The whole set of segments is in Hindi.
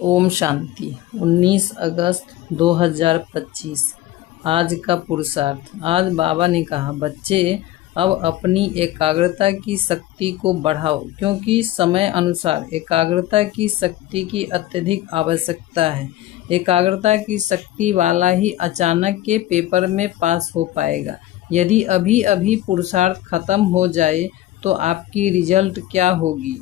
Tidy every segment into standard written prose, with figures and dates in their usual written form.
ओम शांति। 19 अगस्त 2025 आज का पुरुषार्थ। आज बाबा ने कहा, बच्चे अब अपनी एकाग्रता की शक्ति को बढ़ाओ, क्योंकि समय अनुसार एकाग्रता की शक्ति की अत्यधिक आवश्यकता है। एकाग्रता की शक्ति वाला ही अचानक के पेपर में पास हो पाएगा। यदि अभी अभी पुरुषार्थ खत्म हो जाए तो आपकी रिजल्ट क्या होगी।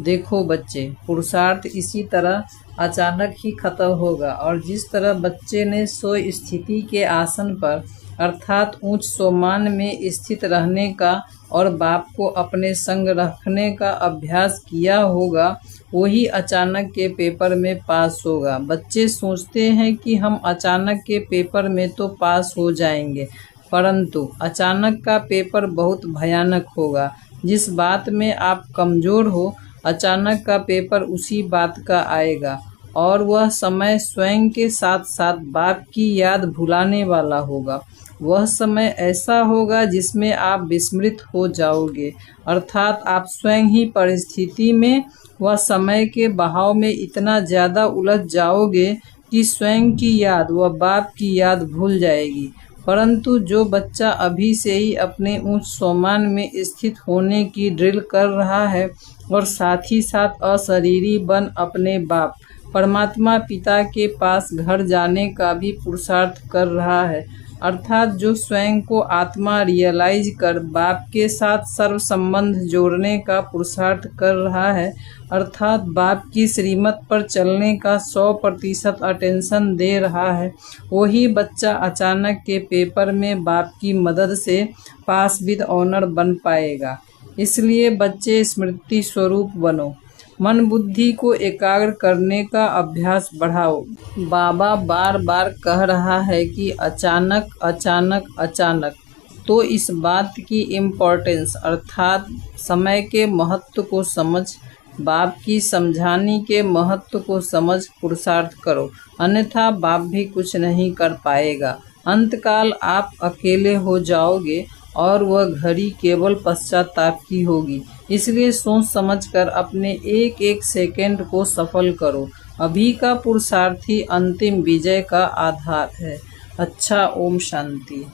देखो बच्चे, पुरुषार्थ इसी तरह अचानक ही खत्म होगा, और जिस तरह बच्चे ने सो स्थिति के आसन पर अर्थात उच्च सोमान में स्थित रहने का और बाप को अपने संग रखने का अभ्यास किया होगा, वही अचानक के पेपर में पास होगा। बच्चे सोचते हैं कि हम अचानक के पेपर में तो पास हो जाएंगे, परंतु अचानक का पेपर बहुत भयानक होगा। जिस बात में आप कमज़ोर हो, अचानक का पेपर उसी बात का आएगा, और वह समय स्वयं के साथ साथ बाप की याद भुलाने वाला होगा। वह समय ऐसा होगा जिसमें आप विस्मृत हो जाओगे, अर्थात आप स्वयं ही परिस्थिति में व समय के बहाव में इतना ज़्यादा उलझ जाओगे कि स्वयं की याद व बाप की याद भूल जाएगी। परंतु जो बच्चा अभी से ही अपने उच्च सोमान में स्थित होने की ड्रिल कर रहा है और साथ ही साथ अशरीरी बन अपने बाप परमात्मा पिता के पास घर जाने का भी पुरुषार्थ कर रहा है, अर्थात जो स्वयं को आत्मा रियलाइज कर बाप के साथ सर्व संबंध जोड़ने का पुरुषार्थ कर रहा है, अर्थात बाप की श्रीमत पर चलने का 100% अटेंशन दे रहा है, वही बच्चा अचानक के पेपर में बाप की मदद से पास विद ऑनर बन पाएगा। इसलिए बच्चे स्मृति स्वरूप बनो, मन बुद्धि को एकाग्र करने का अभ्यास बढ़ाओ। बाबा बार बार कह रहा है कि अचानक अचानक अचानक, तो इस बात की इम्पोर्टेंस अर्थात समय के महत्व को समझ, बाप की समझाने के महत्व को समझ पुरुषार्थ करो, अन्यथा बाप भी कुछ नहीं कर पाएगा। अंतकाल आप अकेले हो जाओगे और वह घड़ी केवल पश्चाताप की होगी। इसलिए सोच समझकर अपने एक एक सेकंड को सफल करो। अभी का पुरुषार्थ ही अंतिम विजय का आधार है। अच्छा, ओम शांति।